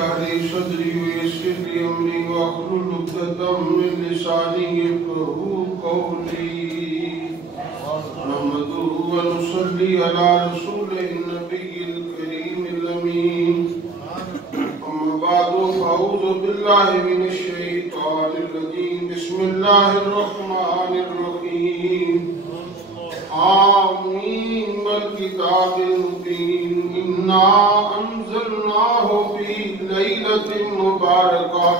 اشرح لي صدري ويسر لي أمري واحلل عقدة من لساني يفقهوا قولي نحمده ونصلي على رسوله النبي الكريم الأمين أما بعد فأعوذ بالله من الشيطان الرجيم بسم الله الرحمن الرحيم آمين والكتاب المبين إنا أنزلناه في ليلة مباركة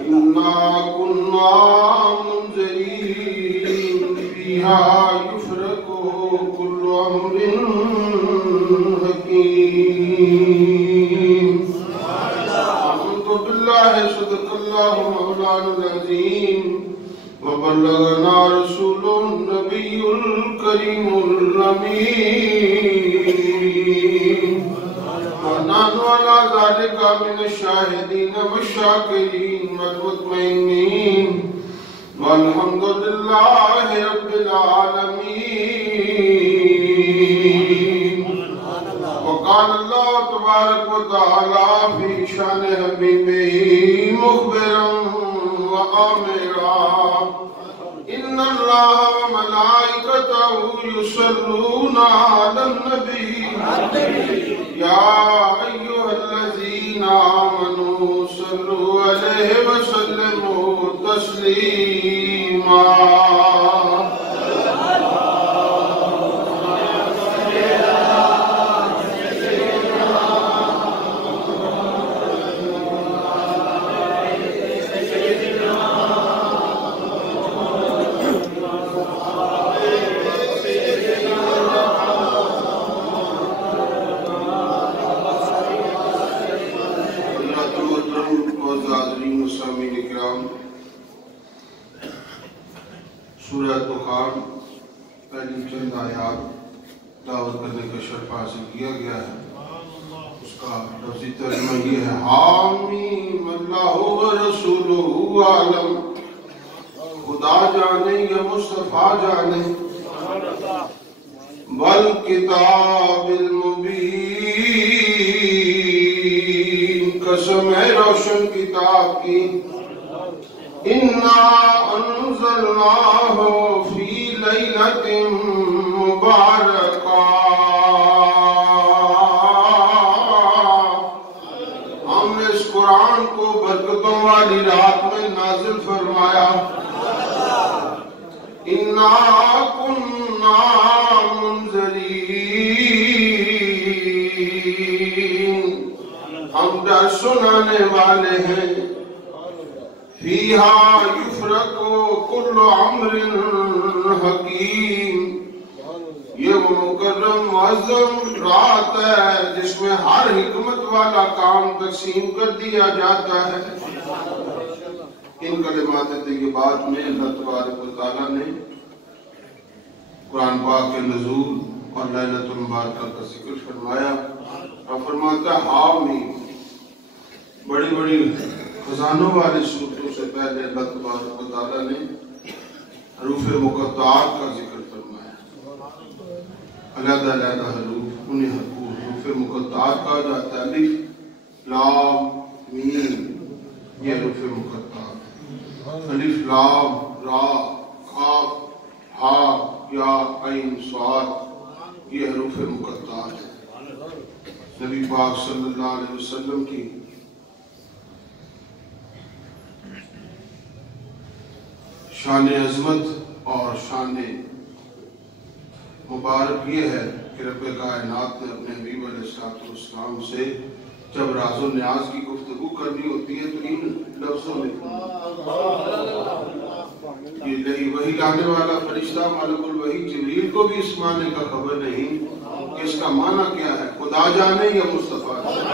إنا كنا منذرين فيها يفرق كل أمر حكيم آمنت بالله صدق الله مولانا العظيم وبلغنا رسول النبي الكريم الأمين ونحن على ذلك من الشاهدين والشاكرين والمطمئنين والحمد لله رب العالمين وقال الله تبارك وتعالى في شان حبيبه مخبرا وآمرا إن الله وملائكته يصلون على النبي يا أيها الذين آمنوا صلوا عليه وسلموا تسليما سورہ دخان پہلی چند آیات دعوت کرنے کا شرف حاصل کیا گیا ہے. اس کا لفظی ترجمہ یہ ہے حامیم اللہ و رسولہ عالم خدا جانے یا مصطفیٰ جانے والکتاب المبین قسم ہے روشن کتاب کی اِنَّا أَنزَلْنَاهُ فِي لَيْلَةٍ مُبَارَكَةٍ ہم نے اس قرآن کو برکتوں والی رات میں نازل فرمایا. اِنَّا كُنَّا مُنذَرِينَ ہم ڈر سنانے والے ہیں. فیہا یفرق کل امر حکیم یہ وہ مکرم معظم رات ہے جس میں ہر حکمت والا کام تقسیم کر دیا جاتا ہے. ان کلمات طیبات میں اللہ تبارک و تعالیٰ نے قرآن پاک کے نزول اور لیلۃ المبارکہ کا ذکر فرمایا اور فرماتا ہے حامیم بڑی بڑی خزانوں والی صورتوں سے پہلے اللہ تبارک و تعالیٰ نے حروف مقطعات کا ذکر فرمایا. علیحدہ علیحدہ حروف انہیں حروف مقطعات کہا جاتا ہے. الف لام میم یہ حروف مقطعات. الف لام را کاف ہا یا عین صاد یہ حروف مقطعات ہیں. نبی پاک صلی اللہ علیہ وسلم کی شان عظمت اور شان مبارک یہ ہے کہ رب کائنات نے اپنے حبیب علیہ السلام سے جب راز و نیاز کی گفتگو کرنی ہوتی ہے تو ان لفظوں میں یہ وحی لانے والا فرشتہ ملک الوحی جبریل کو بھی اس معنی کا خبر نہیں کہ اس کا معنی کیا ہے خدا جانے یا مصطفیٰ جانے.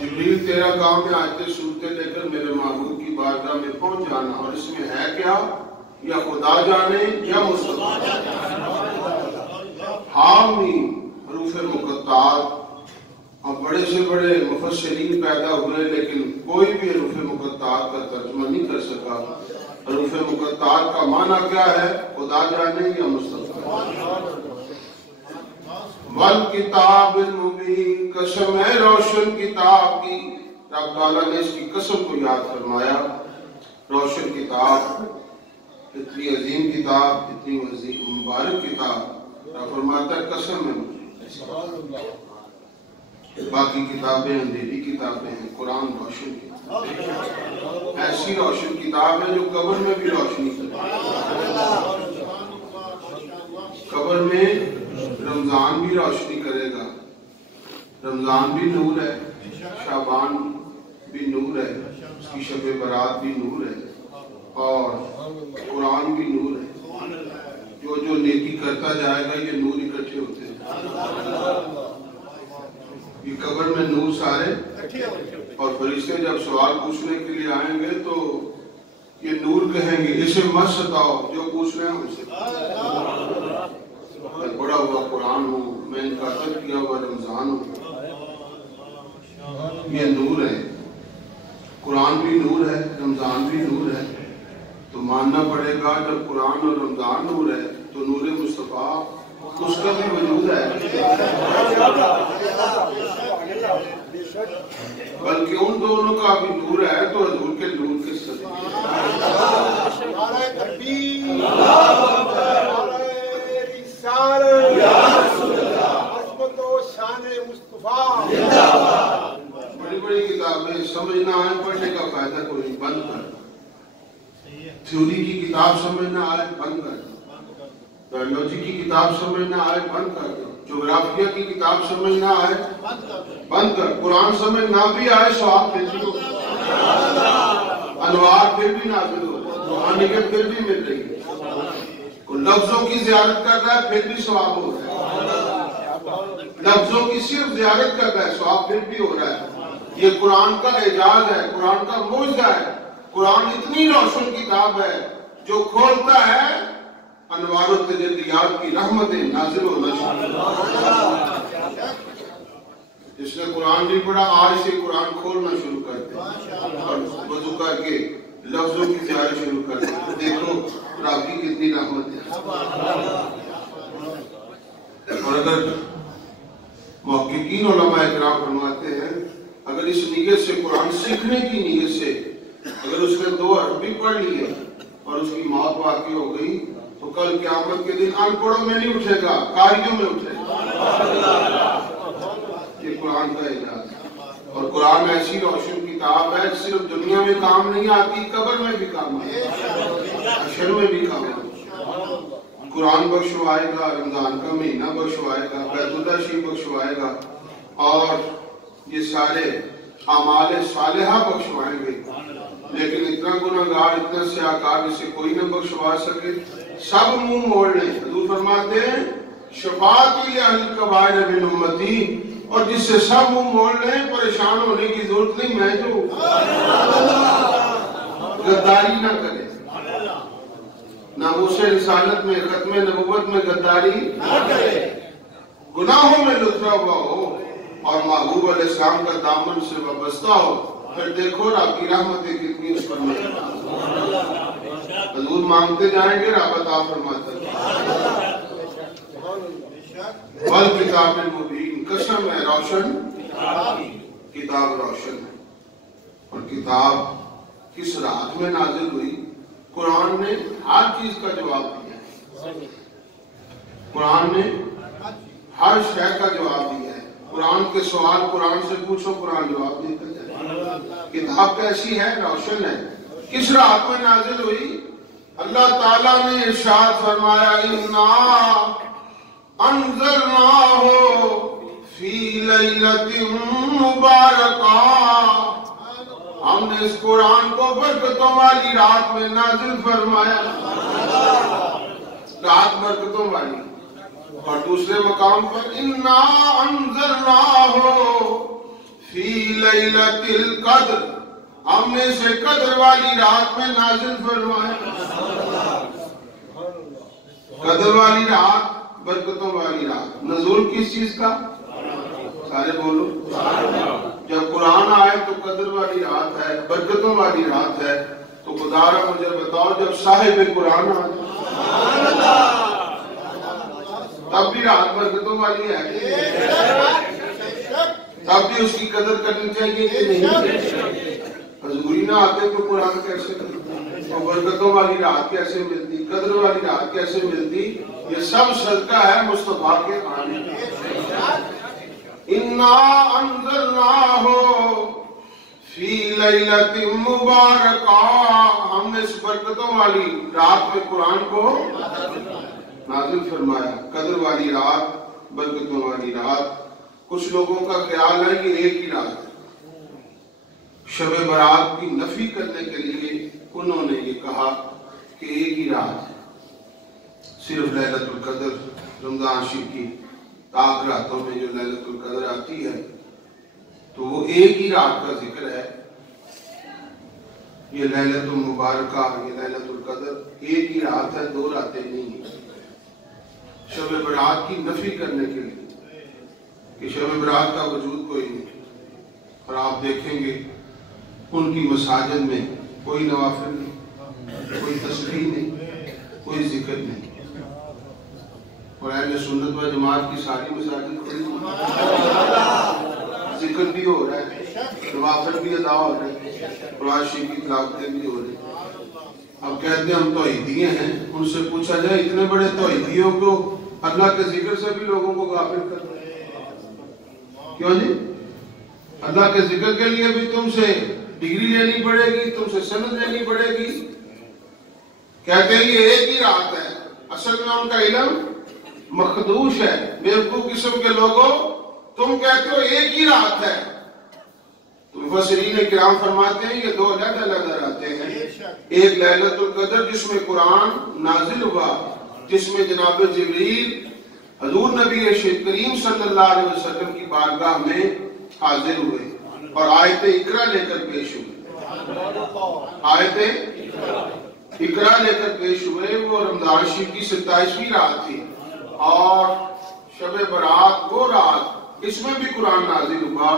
جبریل تیرا کام ہے آیتیں سورتیں لے کر میرے معبود کی بارگاہ میں پہنچ جانا اور اس میں ہے کیا یا خدا جانے یا مصطفیٰ جانے. حامیم حروف مقطعات اور بڑے سے بڑے مفسرین پیدا ہوئے لیکن کوئی بھی حروف مقطعات کا ترجمہ نہیں کر سکا. حروف مقطعات کا معنی کیا ہے خدا جانے یا مصطفیٰ. والکتاب المبین، قسم ہے روشن کتاب کی۔ رب تعالیٰ نے اس کی قسم کو یاد فرمایا، روشن کتاب، اتنی عظیم کتاب، اتنی مبارک کتاب۔ رب فرماتا ہے قسم ہے مجھے۔ باقی کتابیں اندھیری کتابیں ہیں، قرآن روشن کتاب، ایسی روشن کتاب ہے جو قبر میں بھی روشنی کرے، قبر میں رمضان بھی روشنی کرے گا۔ رمضان بھی نور ہے، شعبان بھی نور ہے، اس کی شب برات بھی نور ہے، اور قرآن بھی نور ہے۔ جو جو نیکی کرتا جائے گا یہ نور اکٹھے ہوتے ہیں، یہ قبر میں نور سارے، اور فرشتے جب سوال پوچھنے کے لیے آئیں گے تو یہ نور کہیں گے اسے مت ستاؤ، جو پوچھ رہے ہیں ان سے۔ میں پڑھا ہوا قرآن ہوں، میں ان کا ادب کیا ہوا رمضان ہوں، یہ نور ہے، قرآن بھی نور ہے، رمضان بھی نور ہے۔ تو ماننا پڑے گا جب قرآن اور رمضان نور ہے تو نور مصطفیٰ اس کا بھی وجود ہے، بلکہ ان دونوں کا بھی نور ہے تو حضور کے نور کے صدقے۔ بڑی بڑی کتابیں سمجھنا آئے، پڑھنے کا فائدہ کوئی، بند کر۔ تھیوری کی کتاب سمجھنا آئے، بند کر۔ بایولوجی کی کتاب سمجھنا آئے، بند کر دو۔ جغرافیہ کی کتاب سمجھنا آئے، بند کر۔ قرآن سمجھ نہ بھی آئے، ثواب پھر بھی ہو، انوار پھر بھی نازل ہو، روحانیت پھر بھی مل رہی ہے۔ کوئی لفظوں کی زیارت کر رہا ہے پھر بھی ثواب ہو رہا ہے، لفظوں کی صرف زیارت کر رہا ہے ثواب پھر بھی ہو رہا ہے۔ یہ قرآن کا اعجاز ہے، قرآن کا معجزہ ہے۔ قرآن اتنی روشن کتاب ہے جو کھولتا ہے انوار و تجلیات کی رحمتیں نازل ہونا شروع۔ جس نے قرآن نہیں پڑھا آج سے قرآن کھولنا شروع کر دے اور وضو کر کے لفظوں کی زیارت شروع کر دے۔ دیکھو رب کی کتنی رحمت ہے۔ اور اگر محققین علماء کرام فرماتے ہیں اگر اس نیت سے قرآن سیکھنے کی نیت سے اگر اس نے 2 عربی پڑھ لی ہے اور اس کی موت واقع ہو گئی تو کل قیامت کے دن ان پڑھوں میں نہیں اٹھے گا، قاریوں میں اٹھے گا۔ یہ قرآن کا اعجاز ہے، اور قرآن ایسی روشن کتاب ہے صرف دنیا میں کام نہیں آتی، قبر میں بھی کام آتی، حشر میں بھی کام آتی۔ قرآن بخشوائے گا، رمضان کا مہینہ بخشوائے گا، بیت اللہ شریف بخشوائے گا، اور یہ سارے اعمال صالحہ بخشوائیں گے۔ لیکن اتنا گناہگار، اتنا سیاہکار جسے کوئی نہ بخشوا سکے، سب منہ موڑ لیں۔ حضور فرماتے ہیں شفاعت لأہل الکبائر من امتی، اور جس سے سب منہ موڑ لیں پریشان ہونے کی ضرورت نہیں، میں جو غداری نہ کرے، ناموس رسالت میں، ختم نبوت میں غداری نہ کرے، گناہوں میں لترا ہوا ہو اور محبوب علیہ السلام کا دامن سے وابستہ ہو، پھر دیکھو رب کی رحمتیں کتنی اس پر حضور مانگتے جائیں گے، رب عطا فرماتا ہے۔ والکتاب المبین، قسم ہے روشن کتاب، روشن ہے۔ اور کتاب کس رات میں نازل ہوئی؟ قرآن نے ہر چیز کا جواب دیا ہے، قرآن نے ہر شے کا جواب دیا ہے۔ قرآن کے سوال قرآن سے پوچھو، قرآن جواب دیتا ہے۔ کتاب کیسی ہے؟ روشن ہے۔ کس رات میں نازل ہوئی؟ اللہ تعالیٰ نے ارشاد فرمایا اِنَّا أَنزَلْنَاهُ فِي لَيْلَةٍ مُبَارَكَةٍ، ہم نے اس قرآن کو برکتوں والی رات میں نازل فرمایا، رات برکتوں والی۔ اور دوسرے مقام پر اِنَّا أَنزَلْنَاهُ فِي لَيْلَةِ الْقَدْرِ، ہم نے اسے قدر والی رات میں نازل فرمایا۔ قدر والی رات، برکتوں والی رات۔ نزول کس چیز کا؟ سارے بولو۔ جب قرآن آئے تو قدر والی رات ہے، برکتوں والی رات ہے، تو خدا را مجھے بتاؤ جب صاحب قرآن آئے تب بھی رات برکتوں والی ہے کہ نہیں؟ تب بھی اس کی قدر کرنی چاہیے کہ نہیں؟ حضوری نہ آتے تو قرآن کیسے اور برکتوں والی رات کیسے ملتی، قدر والی رات کیسے ملتی؟ یہ سب صدقہ ہے مصطفیٰ کے آنے کا۔ اِنَّا أَنزَلْنَاهُ فِي لَيْلَةٍ مُبَارَكَةٍ، ہم نے اس برکتوں والی رات میں قرآن کو نازل فرمایا۔ قدر والی رات، برکتوں والی رات۔ کچھ لوگوں کا خیال ہے کہ ایک ہی رات ہے۔ شب برات کی نفی کرنے کے لیے انہوں نے یہ کہا کہ ایک ہی رات ہے، صرف لیلۃ القدر رمضان شریف کی طاق راتوں میں جو لیلۃ القدر آتی ہے تو وہ ایک ہی رات کا ذکر ہے۔ یہ لیلۃ المبارکہ، یہ لیلۃ القدر ایک ہی رات ہے، دو راتیں نہیں ہیں۔ شب برات کی نفی کرنے کے لیے کہ شب برات کا وجود کوئی نہیں، اور آپ دیکھیں گے ان کی مساجد میں کوئی نوافل نہیں، کوئی تسبیح نہیں، کوئی ذکر نہیں، اور اہل سنت و جماعت کی ساری مساجد کھلی ذکر بھی ہو رہا ہے، نوافل بھی ادا ہو رہے ہیں، قرآن شریف کی تلاوتیں بھی ہو رہی ہیں۔ اب کہتے ہیں ہم توحیدی ہیں، ان سے پوچھا جائے اتنے بڑے توحیدیوں کو اللہ کے ذکر سے بھی لوگوں کو غافل کر رہے ہیں، کیوں جی؟ اللہ کے ذکر کے لیے بھی تم سے ڈگری لینی پڑے گی، تم سے سند لینی پڑے گی۔ کہتے ہیں یہ ایک ہی رات ہے، اصل میں ان کا علم مخدوش ہے۔ بیوقوف قسم کے لوگوں، تم کہتے ہو ایک ہی رات ہے، تو مفسرین کرام فرماتے ہیں یہ دو علیحدہ راتیں ہیں۔ ایک لیلۃ القدر جس میں قرآن نازل ہوا، جس میں جناب جبریل حضور نبی کریم صلی اللہ علیہ وسلم کی بارگاہ میں حاضر ہوئے اور آیت اقرا لے کر پیش ہوئے۔ آیت اقرا لے کر پیش ہوئے، وہ رمضان شریف کی 27ویں رات تھی، اور شب برات وہ رات اس میں بھی قرآن نازل ہوا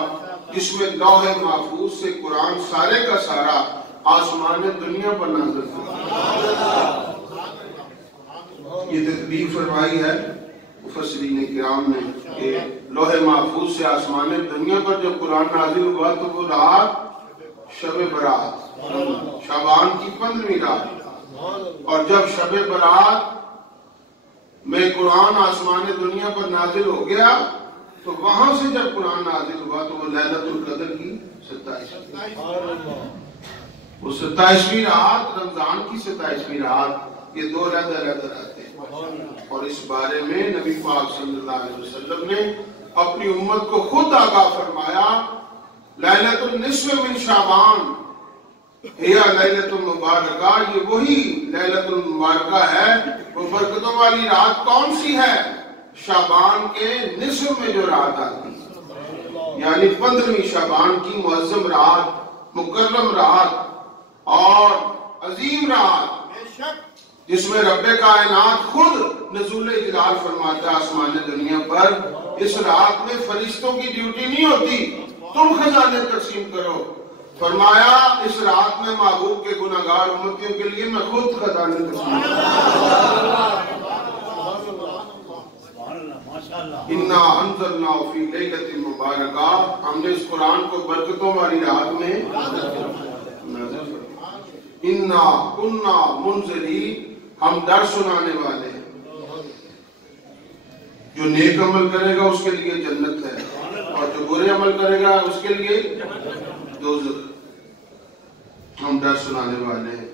جس میں لوح محفوظ سے قرآن سارے کا سارا آسمان دنیا پر نازل ہوا۔ یہ تطبیق فرمائی ہے مفسرین کرام نے کہ لوح محفوظ سے آسمان دنیا پر جب قرآن نازل ہوا تو وہ رات شب برات، شعبان کی 15ویں رات، اور جب شب برات میں قرآن آسمان دنیا پر نازل ہو گیا تو وہاں سے جب قرآن نازل ہوا تو وہ لیلۃ القدر کی 27ویں رات، رمضان کی 27ویں رات، یہ دو علیحدہ راتیں ہیں۔ اور اس بارے میں نبی پاک صلی اللہ علیہ وسلم نے اپنی امت کو خود آگاہ فرمایا، لیلۃ النصف من شعبان یا لیلۃ المبارکہ، یہ وہی لیلۃ المبارکہ ہے۔ وہ برکتوں والی رات کون سی ہے؟ شعبان کے نصف میں جو رات آتی ہے، یعنی 15ویں شعبان کی معظم رات، مکرم رات اور عظیم رات، جس میں رب کائنات خود نزول جلال فرماتا ہے آسمان دنیا پر۔ اس رات میں فرشتوں کی ڈیوٹی نہیں ہوتی تم خزانے تقسیم کرو، فرمایا اس رات میں محبوب کے گناہگار امتیوں کے لیے میں خود خزانے تقسیم کروں۔ اِنَّا أَنزَلْنَاهُ فِي لَيْلَةٍ مُبَارَكَةٍ، ہم نے اس قرآن کو برکتوں والی رات میں نازل فرمایا۔ اِنَّا كُنَّا مُنزِلِينَ، ہم ڈر سنانے والے ہیں۔ جو نیک عمل کرے گا اس کے لیے جنت ہے، اور جو برے عمل کرے گا اس کے لیے دوزخ۔ ہم ڈر سنانے والے ہیں۔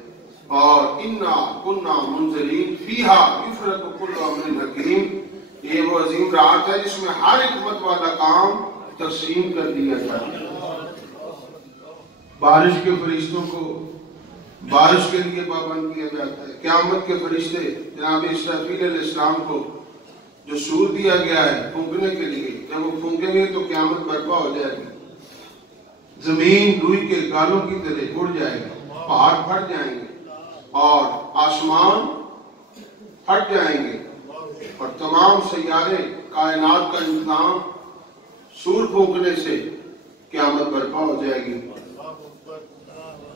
اور اِنَّا كُنَّا مُنزِلِينَ فِيهَا يُفْرَقُ كُلُّ أَمْرٍ حَكِيمٍ، یہ وہ عظیم رات ہے جس میں ہر حکمت والا کام تقسیم کر دیا جاتا ہے۔ بارش کے فرشتوں کو بارش کے لیے پابند کیا جاتا ہے۔ قیامت کے فرشتے جناب اسرافیل علیہ السلام کو جو سور دیا گیا ہے پھونکنے کے لیے، جب وہ پھونکیں گے تو قیامت برپا ہو جائے گی، زمین روئی کے گالوں کی طرح اڑ جائے گا، پہاڑ پھٹ جائیں گے اور آسمان پھٹ جائیں گے، اور تمام سیارے کائنات کا انتظام سور پھونکنے سے قیامت برپا ہو جائے گی۔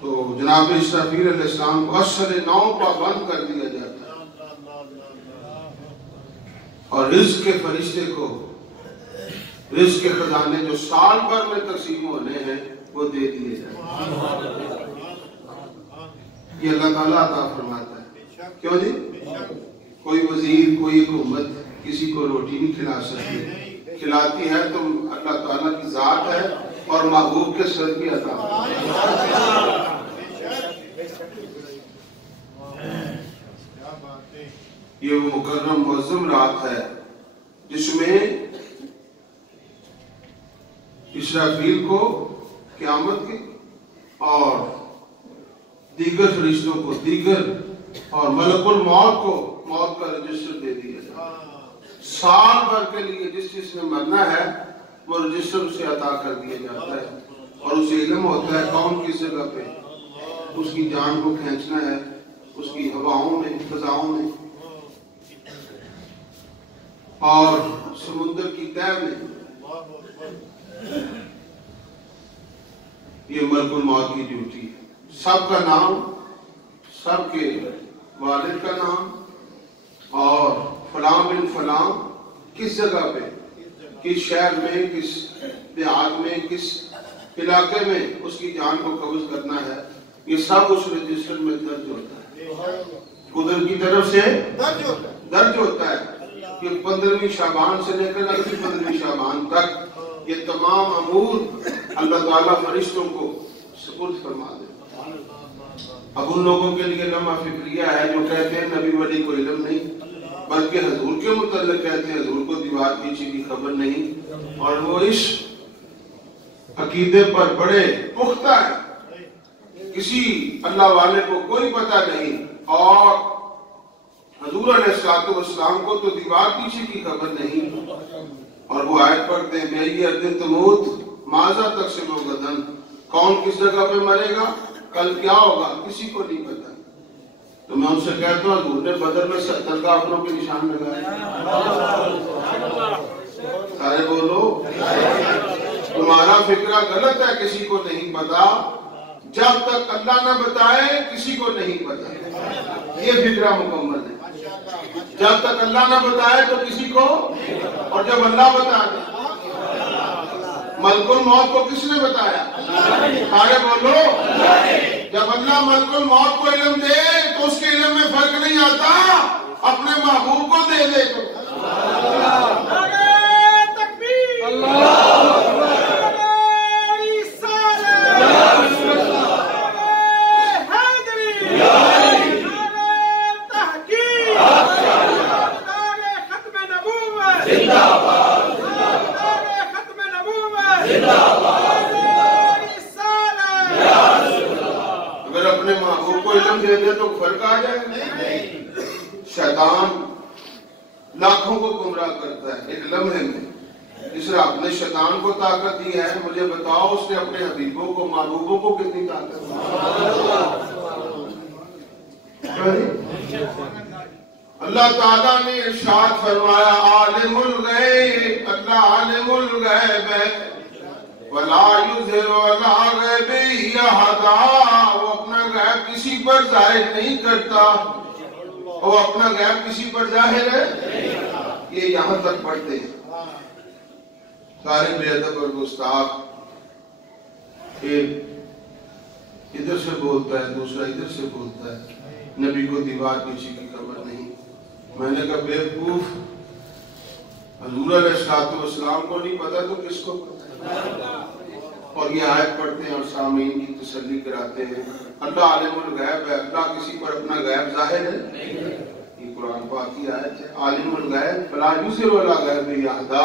تو جناب اسرافیل علیہ السلام کو اثر نو پابند کر دیا جاتا ہے۔ اور رزق کے فرشتے کو رزق کے خزانے جو سال بھر میں تقسیم ہونے ہیں وہ دے دیے جائیں. یہ اللہ تعالیٰ عطا فرماتا ہے. کیوں جی؟ کوئی وزیر کوئی حکومت کسی کو روٹی نہیں کھلا سکتی. کھلاتی ہے تو اللہ تعالیٰ کی ذات ہے اور محبوب کے سر کی عطا. یہ وہ مکرم معظم رات ہے جس میں اسرافیل کو قیامت کے اور دیگر فرشتوں کو دیگر اور ملک الموت کو موت کا رجسٹر دے دیا جاتا. سال بھر کے لیے جس چیز نے مرنا ہے وہ رجسٹر اسے عطا کر دیا جاتا ہے اور اسے علم ہوتا ہے کون کس جگہ پہ اس کی جان کو کھینچنا ہے, اس کی ہواؤں میں فضاؤں میں اور سمندر کی تہ میں. یہ ملک الموت کی ڈیوٹی ہے. سب کا نام, سب کے والد کا نام اور فلاں بن فلاں کس جگہ پہ, کس شہر میں, کس دیہات میں, کس علاقے میں اس کی جان کو قبض کرنا ہے, یہ سب اس رجسٹر میں درج ہوتا ہے. قدرت کی طرف سے درج ہوتا ہے کہ 15ویں شعبان سے لے کر اگلی 15ویں شعبان تک یہ تمام امور اللہ تعالیٰ فرشتوں کو سپرد فرما دے. اب ان لوگوں کے لیے لمحہ فکریہ ہے جو کہتے ہیں نبی ولی کو علم نہیں, بلکہ حضور کے متعلق کہتے ہیں حضور کو دیوار پیچھے کی خبر نہیں, اور وہ اس عقیدے پر بڑے پختہ ہیں کسی اللہ والے کو کوئی پتہ نہیں اور حضور علیہ السلام کو تو دیوار پیچھے کی خبر نہیں. اور وہ آیت پڑھتے ہیں بے ارد تموت ماذا تقسم غدن, کون کس جگہ پہ مرے گا, کل کیا ہوگا کسی کو نہیں پتا. تو میں ان سے کہتا ہوں حضور نے بدر میں 70 کافروں کے نشان لگائے. سارے بولو تمہارا فکرہ غلط ہے, کسی کو نہیں پتا. جب تک اللہ نہ بتائے کسی کو نہیں پتا, یہ فکرہ مکمل ہے. جب تک اللہ نہ بتائے تو کسی کو, اور جب اللہ بتا دے. ملک الموت کو کس نے بتایا؟ سارے بولو جب اللہ ملک الموت کو علم دے تو اس کے علم میں فرق نہیں آتا, اپنے محبوب کو دے دے تو. اگر اپنے محبوب کو علم دے دے تو فرق آ جائے. شیطان لاکھوں کو گمراہ کرتا ہے ایک لمحے میں. جس نے اپنے شیطان کو طاقت دی ہے, مجھے بتاؤ اس نے اپنے حبیبوں کو محبوبوں کو کتنی طاقت دی. اللہ تعالیٰ نے ارشاد فرمایا عالم الغیب, اللہ عالم الغیب ہے, وَلَا يُظْهِرُ عَلَىٰ غَيْبِهِ أَحَدًا, وہ اپنا غیب کسی پر ظاہر نہیں کرتا, وہ اپنا غیب کسی پر ظاہر ہے. یہ یہاں تک پڑھتے ہیں سارے بے ادب اور گستاخ. ایک ادھر سے بولتا ہے دوسرا ادھر سے بولتا ہے, نبی کو دیوار پیچھے کی خبر نہیں. میں نے کہا بیوقوف, حضور علیہ السلام کو نہیں پتا تو کس کو پتا. اور یہ آیت پڑھتے ہیں اور سامعین کی تسلی کراتے ہیں. اللہ عالم الغیب ہے, اللہ کسی پر اپنا غیب ظاہر ہے. یہ قرآن پاک کی آیت ہے. عالم الغیب فلا یظہر علی غیبہ احدا.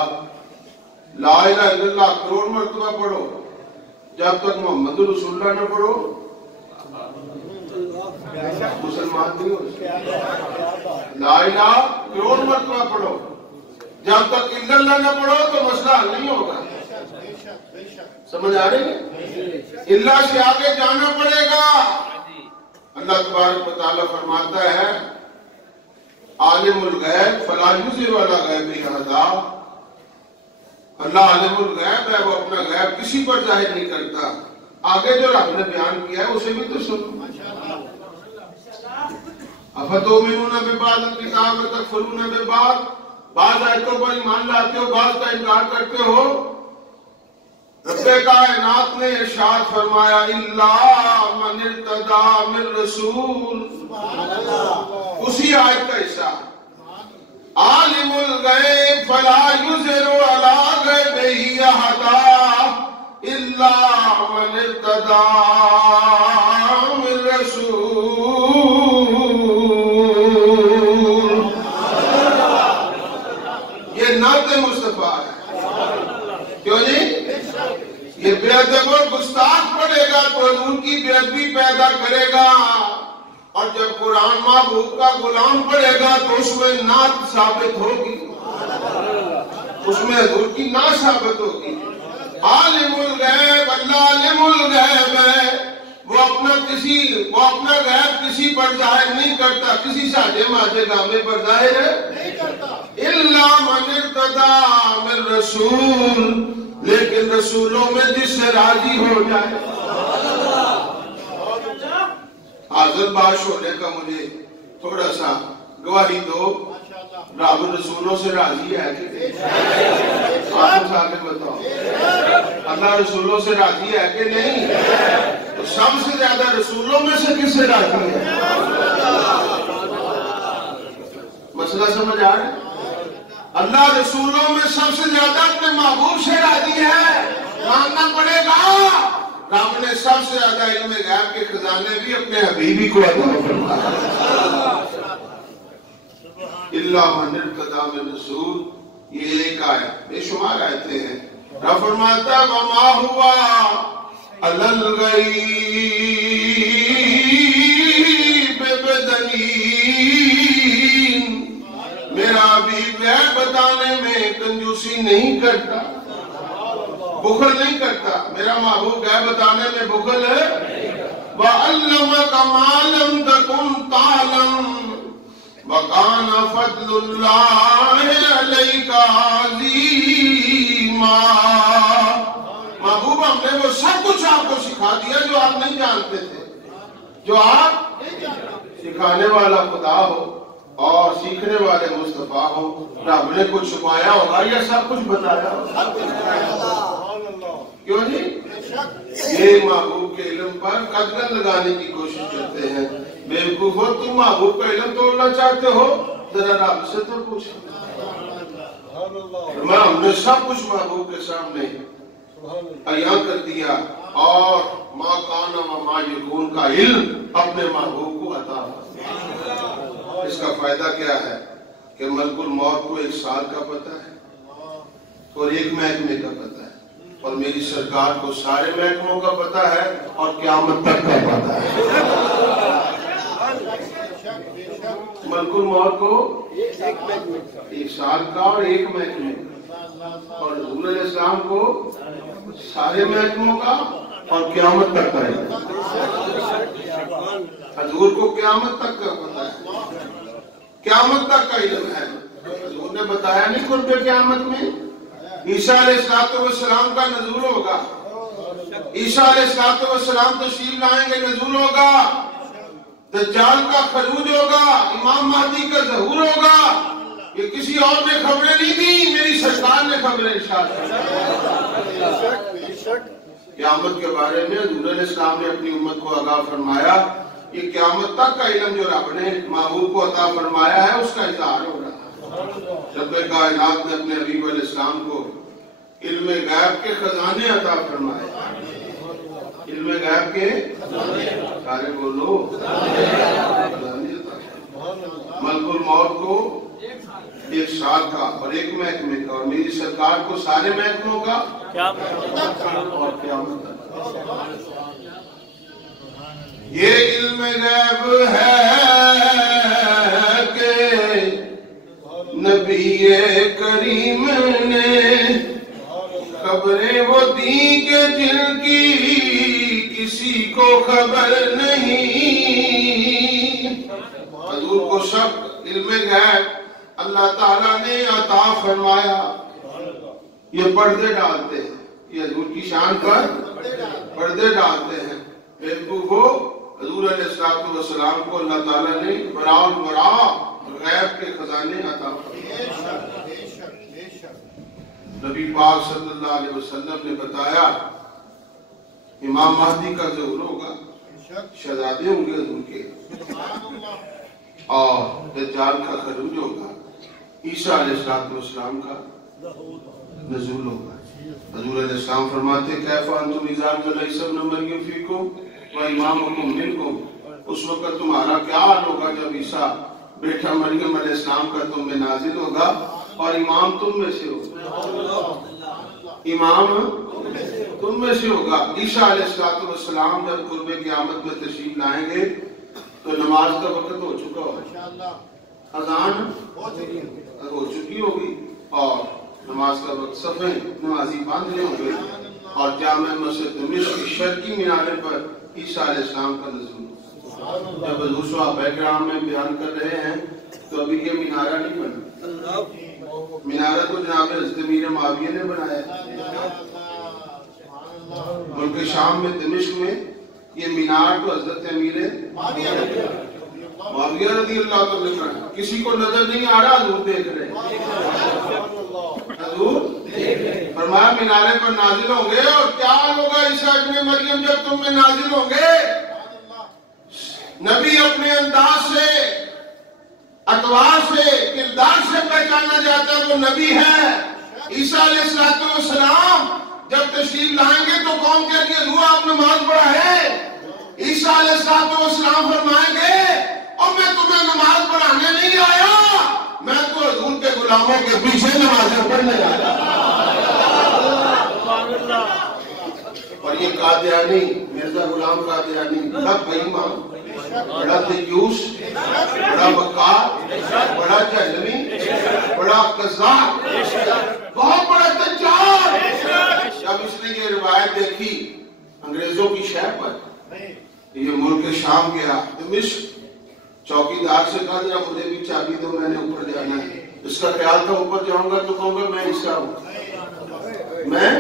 لا الہ الا اللہ کروڑ مرتبہ پڑھو, جب تک محمد رسول اللہ نہ پڑھو مسلمان نہیں ہو. لا الہ کروڑ مرتبہ پڑھو, جب تک الا اللہ نہ پڑھو تو مسئلہ حل نہیں ہوگا. سمجھ آ رہی ہے؟ اللہ سے آگے جانا پڑے گا. اللہ تبارک و تعالیٰ فرماتا ہے عالم الغیب فلا یظہر علی غیبہ احدا. اللہ عالم الغیب ہے, وہ اپنا غیب کسی پر ظاہر نہیں کرتا. آگے جو رب نے بیان کیا ہے اسے بھی تو سنو. افتؤمنون ببعض الکتاب وتکفرون ببعض, بعض آیتوں پر ایمان لاتے ہو، بعض کا انکار کرتے ہو۔ رب کائنات نے ارشاد فرمایا الا من ارتضی من رسول، اسی آیت کا حصہ عالم الغیب فلا یظہر علی غیبہ احدا الا من ارتضی من رسول۔ یہ نعت مصطفیٰ ہے، کیوں نہیں؟ یہ بے ادب اور گستاخ پڑھے گا تو حضور کی بے ادبی پیدا کرے گا، اور جب قرآن محبوب کا غلام پڑھے گا تو اس میں نعت ثابت ہوگی، اس میں حضور کی نعت ثابت ہوگی۔ عالم الغیب، اللہ عالم الغیب ہے، وہ اپنا غیب کسی پر ظاہر نہیں کرتا، کسی ساجے ماجے گامے پر ظاہر نہیں کرتا۔ الا من ارتضی من رسول، لیکن رسولوں میں جس سے راضی ہو جائے۔ حاضر باش ہونے کا مجھے تھوڑا سا گواہی دو، رب رسولوں سے راضی ہے کہ نہیں؟ آپ آگے بتاؤ، اللہ رسولوں سے راضی ہے کہ نہیں؟ تو سب سے زیادہ رسولوں میں سے کس سے راضی ہے؟ مسئلہ سمجھ آ رہا ہے؟ اللہ رسولوں میں سب سے زیادہ اپنے محبوب سے راضی ہے، ماننا پڑے گا۔ رب نے سب سے زیادہ علم غیب کے خزانے بھی اپنے حبیبی کو عطا فرمایا۔ الا من ارتضی من رسول، یہ ایک آیت، بے شمار آیتیں ہیں۔ رب فرماتا ہے وما ہوا علی الغیب بدنین، میرا حبیب غیب بتانے میں کنجوسی نہیں کرتا، بخل نہیں کرتا، میرا محبوب غیب بتانے میں بخل ہے۔ وَعَلَّمَكَ مَا لَمْ تَكُنْ تَعْلَمُ وَكَانَ فَضْلُ اللَّهِ عَلَيْكَ عَظِيمًا، محبوب ہم نے وہ سب کچھ آپ کو سکھا دیا جو آپ نہیں جانتے تھے، جو آپ سکھانے والا خدا ہو اور سیکھنے والے مصطفیٰ ہو۔ رب نے کچھ چھپایا ہوگا یا سب کچھ بتایا ہوگا؟ کیوں نہیں؟ یہ محبوب کے علم پر قدغن لگانے کی کوشش کرتے ہیں۔ بیوقوفو، تم محبوب کا علم توڑنا چاہتے ہو، ذرا رب سے تو پوچھو۔ ہم نے سب کچھ محبوب کے سامنے عیاں کر دیا، اور ما کان و ما یکون کا علم اپنے محبوب کو عطا ہوا۔ اس کا فائدہ کیا ہے کہ ملک الموت کو 1 سال کا پتہ ہے اور 1 محکمے کا پتہ ہے، اور میری سرکار کو سارے محکموں کا پتہ ہے اور قیامت تک کا پتہ ہے۔ ملک الموت کو 1 سال کا اور 1 محکمے کا، اور حضور علیہ السلام کو سارے محکموں کا اور قیامت تک کا ہے۔ حضور کو قیامت تک کا پتہ ہے، قیامت تک کا علم ہے۔ حضور نے بتایا نہیں قرب قیامت میں عیسیٰ علیہ السلام کا نزول ہوگا، عیسیٰ علیہ السلام تشریف لائیں گے، نزول ہوگا، دجال کا خروج ہوگا، امام مہدی کا ظہور ہوگا۔ یہ کسی اور نے خبریں نہیں دی، میری سرکار نے خبریں ارشاد کی۔ قیامت کے بارے میں حضور علیہ السلام نے اپنی امت کو آگاہ فرمایا۔ یہ قیامت تک کا علم جو رب نے محبوب کو عطا فرمایا ہے، اس کا اظہار ہو رہا ہے۔ رب کائنات نے اپنے حبیب علیہ السلام کو علم غیب کے خزانے عطا فرمائے۔ علم غیب کے سارے بولو، ملک الموت کو 1 سال کا اور 1 محکمے کا، اور میری سرکار کو سارے محکموں کا اور قیامت تک۔ یہ علم غیب ہے کہ نبی کریم نے خبریں وہ دی کہ جن کی کسی کو خبر نہیں۔ حضور کو سب علم غیب اللہ تعالیٰ نے عطا فرمایا۔ یہ پردے ڈالتے ہیں، یہ حضور کی شان پر پردے ڈالتے ہیں۔ بیوقوفو، حضور علیہ السلام کو اللہ تعالیٰ نے براء البراء غیب کے خزانے عطا فرمائے۔ نبی پاک صلی اللہ علیہ وسلم نے بتایا امام مہدی کا ظہور ہوگا، شہزادے ہوں گے حضور کے، اور دجال کا خروج ہوگا، عیسیٰ علیہ السلام کا نزول ہوگا۔ حضور علیہ السلام فرماتے کیف انتم اذا نزل عیسی ابن مریم فیکم وامامکم منکم، اس وقت تمہارا کیا حال ہوگا جب عیسیٰ بیٹا مریم علیہ السلام کا تم میں نازل ہوگا اور امام تم میں سے ہوگا، امام تم میں سے ہوگا۔ عیسیٰ علیہ السلام جب قرب قیامت میں تشریف لائیں گے تو نماز کا وقت ہو چکا ہوگا، اذان ہو چکی ہوگی اور نماز کا وقت صفیں نمازی باندھنے ہوں گے، اور جامع مسجد دمشق کی شرقی مینارے پر عیسیٰ علیہ السلام کا نزول۔ جب حضور صحابہ کرام میں بیان کر رہے ہیں تو ابھی یہ مینارہ نہیں بنا، مینارہ تو جناب حضرت امیر معاویہ نے بنایا، ملک شام میں دمشق میں یہ مینار تو حضرت امیر معاویہ رضی اللہ تعالیٰ نے بنایا۔ کسی کو نظر نہیں آ رہا، حضور دیکھ رہے ہیں، حضور فرمایا مینارے پر نازل ہوں گے، اور کیا ہوگا عیسیٰ ابن مریم جب تم میں نازل ہوں گے؟ نبی اپنے انداز سے، اطوار سے، کردار سے پہچانا جاتا ہے وہ نبی ہے۔ عیسیٰ علیہ السلام جب تشریف لائیں گے تو قوم کے لیے حضور آپ نماز پڑھائے، عیسیٰ علیہ السلام فرمائیں گے اور میں تمہیں نماز پڑھانے نہیں آیا، میں تو حضور کے غلاموں کے پیچھے نمازیں پڑھنے آیا۔ اور یہ قادیانی مرزا غلام قادیانی بڑا بے ایمان، بڑا دیوس، بڑا وقار، بڑا جہنمی، بڑا قذاب، بہت بڑا دجال۔ جب اس نے یہ روایت دیکھی انگریزوں کی شہر پر، یہ ملک شام گیا، دمشق، چوکیدار سے کہا ذرا مجھے بھی چابی دو، میں نے اوپر جانا ہے۔ اس کا خیال تھا اوپر جاؤں گا تو کہوں گا میں عیسیٰ ہوں، میں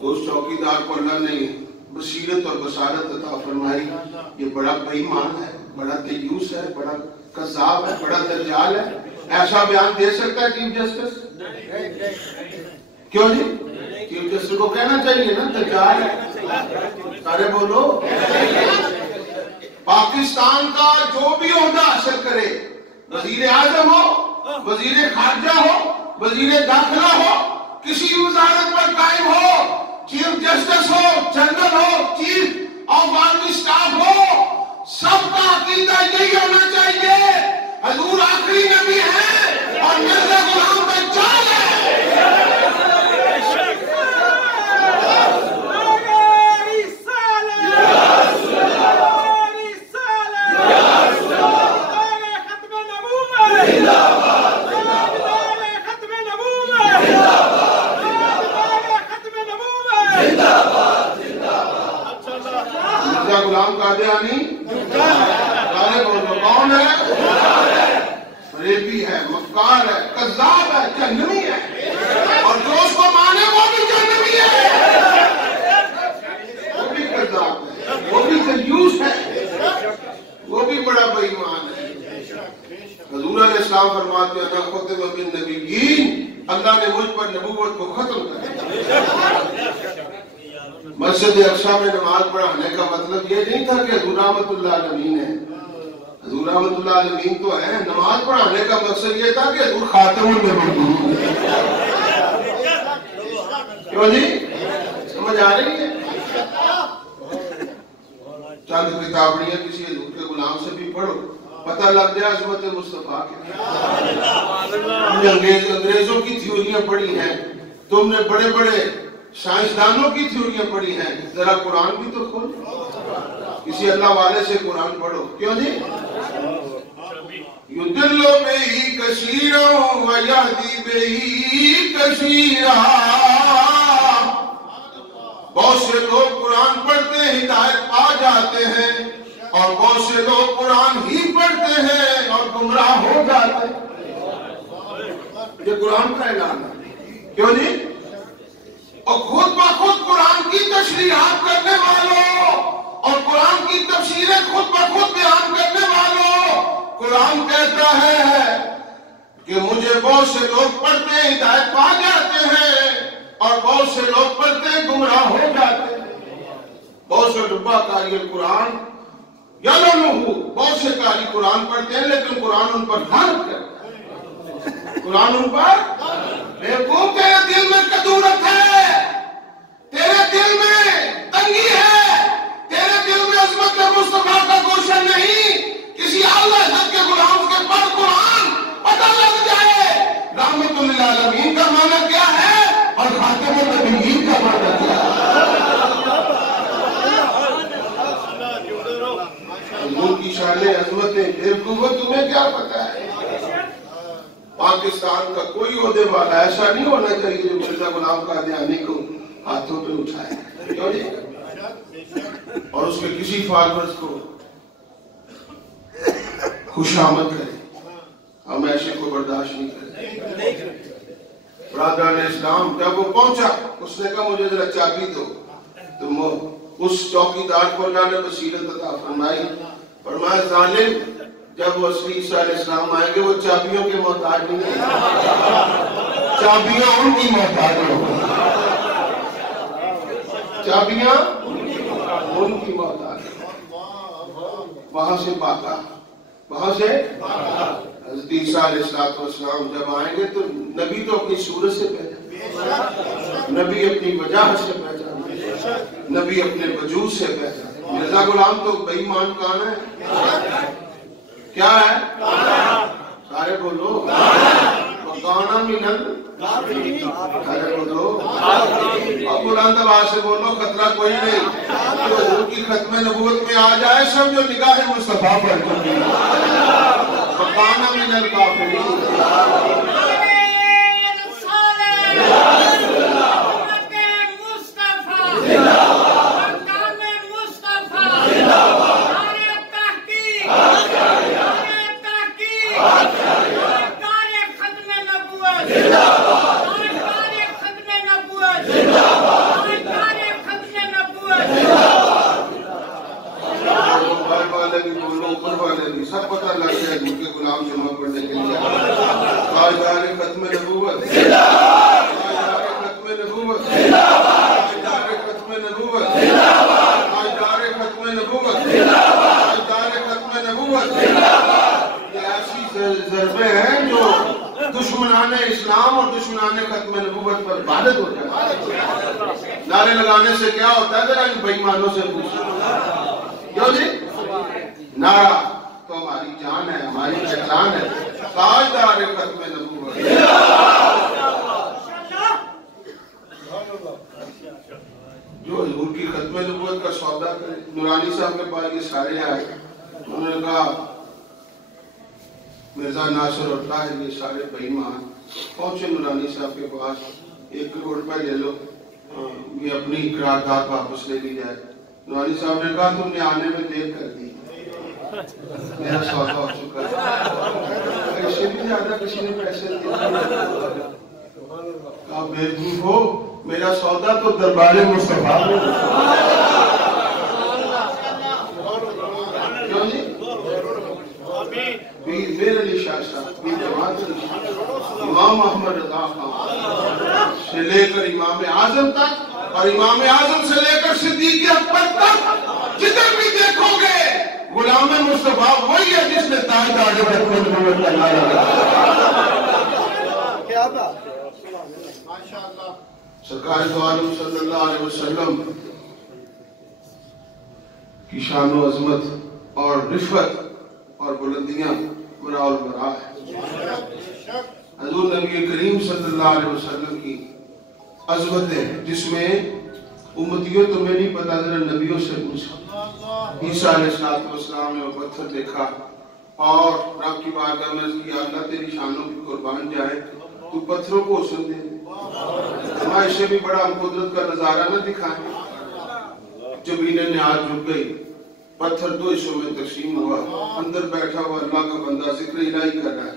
تو اس چوکیدار کو اللہ نے بصیرت اور بصارت عطا فرمائی، یہ بڑا بے ایمان ہے، بڑا دیوس ہے، بڑا قذاب ہے، بڑا دجال ہے۔ ایسا بیان دے سکتا ہے چیف جسٹس؟ کیوں جی؟ چیف جسٹس کو کہنا چاہیے نا دجال ہے، سارے بولو۔ پاکستان کا جو بھی عہدہ حاصل کرے، وزیر اعظم ہو، وزیر خارجہ ہو، وزیر داخلہ ہو، کسی وزارت پر قائم ہو، چیف جسٹس ہو، جنرل ہو، چیف آف آرمی اسٹاف ہو، سب کا عقیدہ یہی ہونا چاہیے حضور آخری نبی ہے اور مرزا غلام دجال ہے۔ غلام قادیانی سارے بولو کون ہے؟ فریبی ہے، مکار ہے، قذاب ہے، جہنمی ہے، اور جو اس کو مانے وہ بھی جہنمی ہے، وہ بھی قذاب ہے، وہ بھی دیوس ہے، وہ بھی بڑا بے ایمان ہے۔ حضور علیہ السلام فرماتے ہیں انا ختم النبیین، اللہ نے مجھ پر نبوت کو ختم کر دیا۔ مسجد اقصی میں نماز پڑھانے کا مطلب یہ نہیں تھا کہ حضور رحمت اللہ علیہ ہے، حضور رحمت اللہ علیہ تو ہے، نماز پڑھانے کا مقصد یہ تھا کہ حضور خاتم النبیین۔ کیوں جی؟ سمجھ آ رہی ہے؟ چند کتابڑیاں کسی حضور کے غلام سے بھی پڑھو، پتہ لگ جائے عظمت مصطفیٰ کی۔ انگریزوں کی تھیوریاں پڑھی ہیں، تم نے بڑے بڑے سائنسدانوں کی تھیوریاں پڑھی ہیں، ذرا قرآن بھی تو کھولو، کسی اللہ والے سے قرآن پڑھو۔ کیوں جی؟ یُدِلُّ بِهِ كَثِيرًا وَيَهْدِي بِهِ كَثِيرًا۔ بہت سے لوگ قرآن پڑھتے ہیں، ہدایت پا جاتے ہیں، اور بہت سے لوگ قرآن ہی پڑھتے ہیں اور گمراہ ہو جاتے ہیں۔ یہ قرآن کا اعلان ہے۔ کیوں جی؟ اور خود بخود قرآن کی تشریحات کرنے والوں اور قرآن کی تفسیریں خود بخود بیان کرنے والوں، قرآن کہتا ہے کہ مجھے بہت سے لوگ پڑھتے ہیں ہدایت پا جاتے ہیں اور بہت سے لوگ پڑھتے ہیں گمراہ ہو جاتے ہیں. بہت سے ڈبہ قاری القرآن بہت سے قاری قرآن پڑھتے ہیں لیکن قرآن ان پر غالب کرتا ہے. قرآن ان پر بیوقوف. تیرے دل میں کدورت ہے, تیرے دل میں تنگی ہے, تیرے دل میں عظمت مصطفیٰ کا گوشہ نہیں. کسی اعلیٰ حضرت کے غلام کے پڑھ قرآن پتہ لگ جائے رحمت للعالمین کا معنی کیا ہے اور خاتم النبیین کا معنی کیا ہے. حضور کی شان عظمتیں بیوقوف, تمہیں کیا پتا ہے؟ پاکستان کا کوئی عہدے والا ایسا نہیں ہونا چاہیے جو مرزا غلام قادیانی کو ہاتھوں پہ اٹھائے, کیوں نہیں؟ اور اس کے کسی فالورز کو خوش آمد کرے. ہم ایسے کو برداشت نہیں کریں. برادران اسلام جب وہ پہنچا اس نے کہا مجھے ذرا چابی دو. تو اس چوکیدار کو اللہ نے بصیرت عطا فرمائی. فرمایا ظالم, جب وہ اصلی عیسیٰ علیہ السلام آئیں گے وہ چابیوں کے محتاج نہیں ہیں, چابیاں ان کی محتاج ہوں. چابیاں ان کی محتاج. وہاں سے بھاگا, وہاں سے حضرت عیسیٰ علیہ السلام جب آئیں گے تو نبی تو اپنی صورت سے پہچان, نبی اپنی وجہ سے پہچان, نبی اپنے وجود سے پہچان. مرزا غلام تو بے ایمان کون ہے؟ کیا ہے؟ سارے بولو وَقَانَ مِنَ سارے بولو اور بلند آواز سے بولو, خطرہ کوئی نہیں. جو حضور کی ختم نبوت میں آ جائے سب جو نگاہ مصطفیٰ پر چکی وَقَانَ مِنَ الْكَافِرِينَ. سب پتہ لگ جائے جن کے غلام جمع پڑھنے کے لیے. تاجدار ختم نبوت, تاجدار ختم نبوت, تاجدار ختم نبوت, تاجدار ختم نبوت, تاجدار ختم نبوت. یہ ایسی ضربیں ہیں جو دشمنان اسلام اور دشمنان ختم نبوت پر غالب ہو جائے. نعرے لگانے سے کیا ہوتا ہے ذرا ان بے ایمانوں سے پوچھو. کیوں جی؟ نعرہ تو ہماری جان ہے, ہماری پہچان ہے. تاجدار ختم نبوت. جو حضور کی ختم نبوت کا سودا کرے. نورانی صاحب کے پاس یہ سارے آئے, انہوں نے کہا مرزا ناصر اور طاہر یہ سارے بے ایمان. پہنچے نورانی صاحب کے پاس, 1 کروڑ روپے لے لو, یہ اپنی قرارداد واپس لے لی جائے. نورانی صاحب نے کہا تم نے آنے میں دیر کر دی, میرا سودا ہو چکا ہے. اس سے بھی زیادہ کسی نے پیسے دیے. آپ بیوقوف ہو, میرا سودا تو دربار مصطفیٰ میں. کیوں جی؟ میر علی شاہ صاحب, میر جماعت علی شاہ, امام محمد رضا خان سے لے کر امام اعظم تک اور امام اعظم سے لے کر صدیق اکبر تک جدھر بھی دیکھو گے غلام مصطفیٰ وہی ہے جس نے تاجدار ختم نبوت کا نعرہ لگایا. سرکار دو عالم صلی اللہ علیہ وسلم کی شان و عظمت اور رفعت اور بلندیاں برا البراء ہے. حضور نبی کریم صلی اللہ علیہ وسلم کی عظمتیں جس میں امتیوں تمہیں نہیں پتا, ذرا نبیوں سے پوچھا. عیسیٰ علیہ السلام نے وہ پتھر دیکھا اور رب کی بارگاہ میں اس کی اللہ تیری شانوں کی قربان جائے, تو پتھروں کو حسن دے دے. ہمیں اسے بھی بڑا قدرت کا نظارہ نہ دکھائیں. جبین نیاز جھک گئی, پتھر 2 حصوں میں تقسیم ہوا. اندر بیٹھا ہوا اللہ کا بندہ ذکر الہی کر رہا ہے,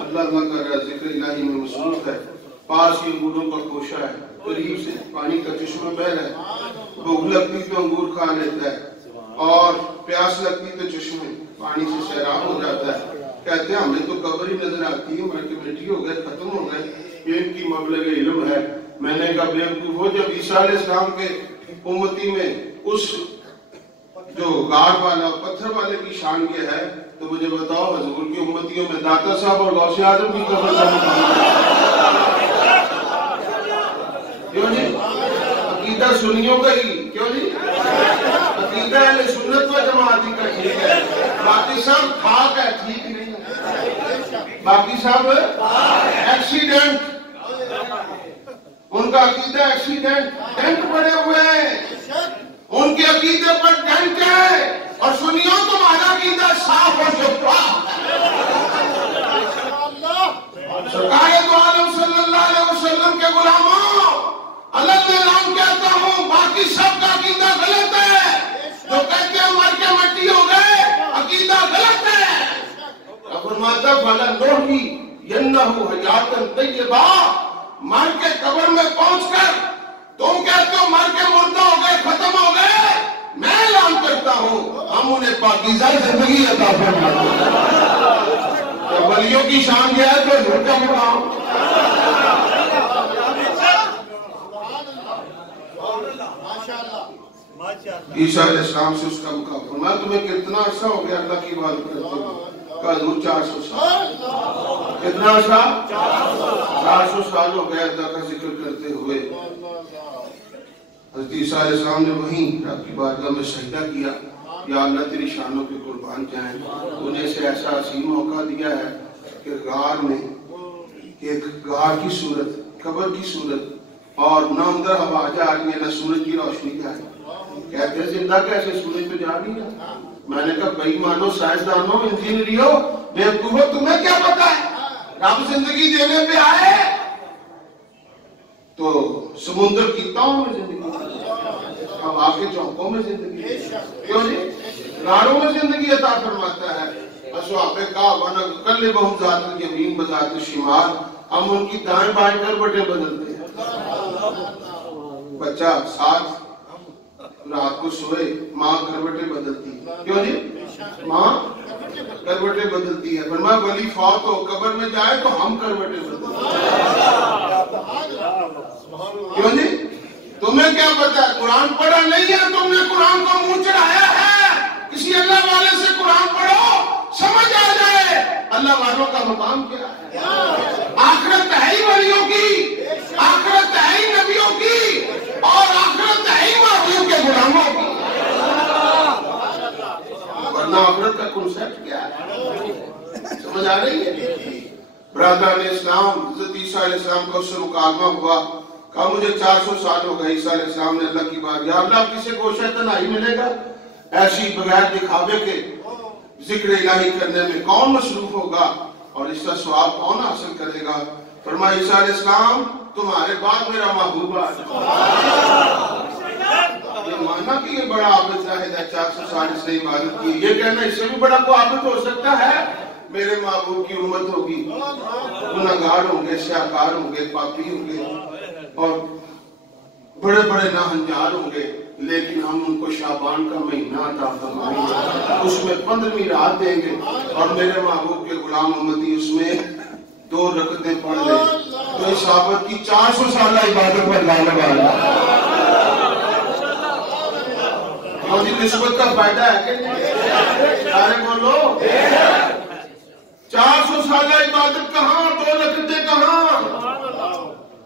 اللہ کر رہا ہے, ذکر الہی میں مصروف ہے. پاس کی انگوروں کا گوشہ ہے, قریب سے پانی کا چشمہ بہ رہا ہے. بھوک لگتی تو انگور کھا لیتا ہے اور پیاس لگتی تو چشمے پانی سے سیراب ہو جاتا ہے. کہتے ہیں ہمیں تو قبر ہی نظر آتی ہے، مر کے مٹی ہو گئے، ختم ہو گئے، یہ ان کی مبلغ علم ہے۔ میں نے کہا بیوقوف ہو، جب عیسیٰ علیہ السلام کے امتی میں اس جو غار والا پتھر والے کی شان یہ ہے، تو مجھے بتاؤ حضور کی امتیوں میں داتا صاحب اور غوث اعظم کی قبر کا مقام کیوں جی؟ عقیدہ سنیوں کا ہی کیوں جی؟ عقیدہ اہل سنت و جماعتی کا ٹھیک ہے، باقی سب خاک ہے، ٹھیک نہیں ہے، باقی سب ایکسیڈنٹ، ان کا عقیدہ ایکسیڈنٹ، ڈنٹ پڑے ہوئے ہیں، ان کے عقیدے پر ڈنٹ ہے، اور سنیوں تمہارا عقیدہ صاف اور شفاف سرکار دو عالم صلی اللہ علیہ وسلم کے غلاموں، اللہ نام کہتا ہوں، باقی سب کا عقیدہ غلط ہے، جو کہتے ہیں مر کے مٹی ہو گئے، عقیدہ غلط ہے۔ فرماتا فَلَنُحْيِيَنَّهُ حَيَاةً طَيِّبَةً، مر کے قبر میں پہنچ کر تم کہتے ہو مر کے مردہ ہو گئے، ختم ہو گئے، میں اعلان کرتا ہوں ہم انہیں پاکیزہ زندگی عطا فرماتے ہیں۔ جب ولیوں کی شان یہ ہے تو حضور کا مقام، عیسیٰ علیہ السلام سے اس کا مقام فرمایا تمہیں کتنا عرصہ ہو گیا اللہ کی عبادت کرتے ہوئے؟ کہا حضور 400 سال۔ کتنا عرصہ؟ 400 سال ہو گیا اللہ کا ذکر کرتے ہوئے۔ حضرت عیسیٰ علیہ السلام نے وہیں رب کی بارگاہ میں سجدہ کیا، یا اللہ تیری شانوں کے قربان جائیں، انہیں سے ایسا عظیم موقع دیا ہے کہ غار میں ایک غار کی صورت، قبر کی صورت، اور نہ اندر ہوا جا رہی ہے نہ سورج کی روشنی جا رہی ہے۔ کہتے ہیں زندہ کیسے، سورج تو جا نہیں رہا۔ میں نے کہا بھائی مانو، سائنسدانوں، انجینئروں، بیوقوفوں، تمہیں کیا پتا ہے؟ رب زندگی دینے پہ آئے تو سمندر کی تاؤں میں زندگی، ہوا کے چوکوں میں زندگی، کیوں جی؟ غاروں میں زندگی عطا فرماتا ہے۔ اصحاب کا وَنَقَلِّبُهُمْ ذَاتَ الْيَمِينِ وَذَاتَ الشِّمَالِ، ہم ان کی دائیں بائیں کروٹیں بدلتے ہیں۔ بچہ ساتھ رات کو سوئے، ماں کروٹیں بدلتی ہے، کیوں جی؟ ماں کروٹیں بدلتی ہے۔ فرمایا ولی فوت ہو قبر میں جائے تو ہم کروٹیں بدلتے ہیں، کیوں جی؟ تمہیں کیا پتا ہے؟ قرآن پڑھا نہیں ہے تم نے، قرآن کو منہ چڑھایا ہے، کسی اللہ والے سے قرآن پڑھو، سمجھ آ جائے اللہ والوں کا مقام کیا ہے۔ آخرت ہے ہی ولیوں کی، آخرت ہے ہی نبیوں کی، اور آخرت ہے ہی معصوم کے غلاموں کی، ورنہ آخرت کا کنسپٹ کیا ہے؟ سمجھ آ رہی ہے؟ برادران اسلام، حضرت عیسیٰ علیہ السلام کا اس سے مکالمہ ہوا، کہا مجھے 400 سال ہو گئے۔ عیسیٰ علیہ السلام نے اللہ کی بات، یا اللہ کسی کو شیطان نہیں ملے گا، ایسی بغیر دکھاوے کے ذکر الہی کرنے میں کون مصروف ہوگا اور اس کا ثواب کون حاصل کرے گا؟ فرمایا عیسیٰ علیہ السلام تمہارے بعد میرا محبوب ہے۔ یہ ماننا کہ یہ بڑا عابد زاہد ہے، 400 سال اس نے عبادت کی، یہ کہنا اس سے بھی بڑا کوئی عابد ہو سکتا ہے؟ میرے محبوب کی امت ہوگی، گناہگار ہوں گے، سیاہکار ہوں گے، پاپی ہوں گے، اور بڑے بڑے ناہنجار ہوں گے، لیکن ہم ان کو شعبان کا مہینہ عطا فرمائیں گے، اس میں 15ویں رات دیں گے، اور میرے محبوب کے غلام امتی اس میں 2 رکعتیں پڑھ لیں، تو اس صحابت کی 400 سالہ عبادت پر لا لگا لیں۔ مجھے نسبت کا فائدہ ہے کہ نہیں؟ سارے بولو، 400 سالہ عبادت کہاں، 2 رکعتیں کہاں؟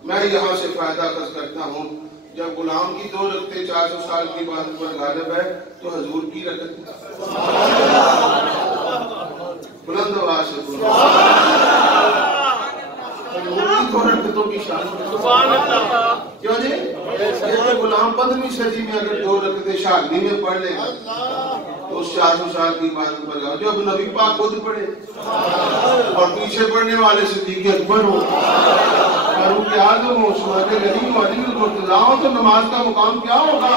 میں یہاں سے فائدہ اخذ کرتا ہوں، جب غلام کی 2 رکعتیں 400 سال کی عبادت پر غالب ہے تو حضور کی رکعت بلند آواز سے حضور کی 2 رکعتوں کی شان، کیوں جی؟ یہ غلام 15ویں صدی میں اگر 2 رکعتیں شادی میں پڑھ لے گا تو اس 400 سال کی عبادت پر غالب، جب نبی پاک خود پڑھے اور پیچھے پڑھنے والے صدیق اکبر ہو، فاروق اعظم ہو، عثمان غنی ہو، علی المرتضیٰ ہو، تو نماز کا مقام کیا ہوگا؟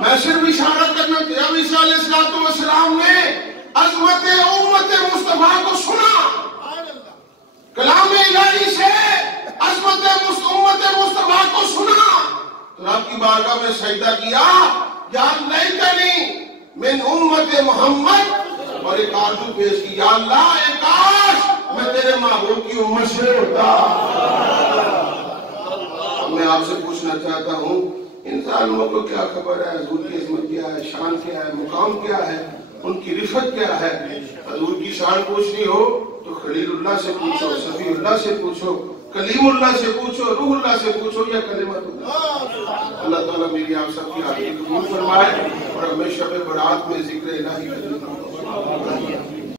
میں صرف اشارہ کرنا چاہتا ہوں، عیسیٰ علیہ السلام نے عظمت امت مصطفیٰ کو سنا، کلام الہی سے عظمت امت مصطفیٰ کو سنا، تو رب کی بارگاہ میں سجدہ کیا، یا لیتنی من امت محمد اور ایک آرزو پیش کی، یا اللہ اے کاش میں تیرے محبوب کی امت سے ہوتا۔ میں آپ سے پوچھنا چاہتا ہوں، ان ظالموں کو کیا خبر ہے حضور کی عظمت کیا ہے، شان کیا ہے، مقام کیا ہے، ان کی رفت کیا ہے؟ حضور کی شان پوچھنی ہو تو خلیل اللہ سے پوچھو، صفی اللہ سے پوچھو، کلیم اللہ سے پوچھو، روح اللہ سے پوچھو، یا کلمت اللہ۔ اللہ تعالیٰ میری آپ سب کی حاضری قبول فرمائے اور ہمیں شب برات میں ذکر الہی کا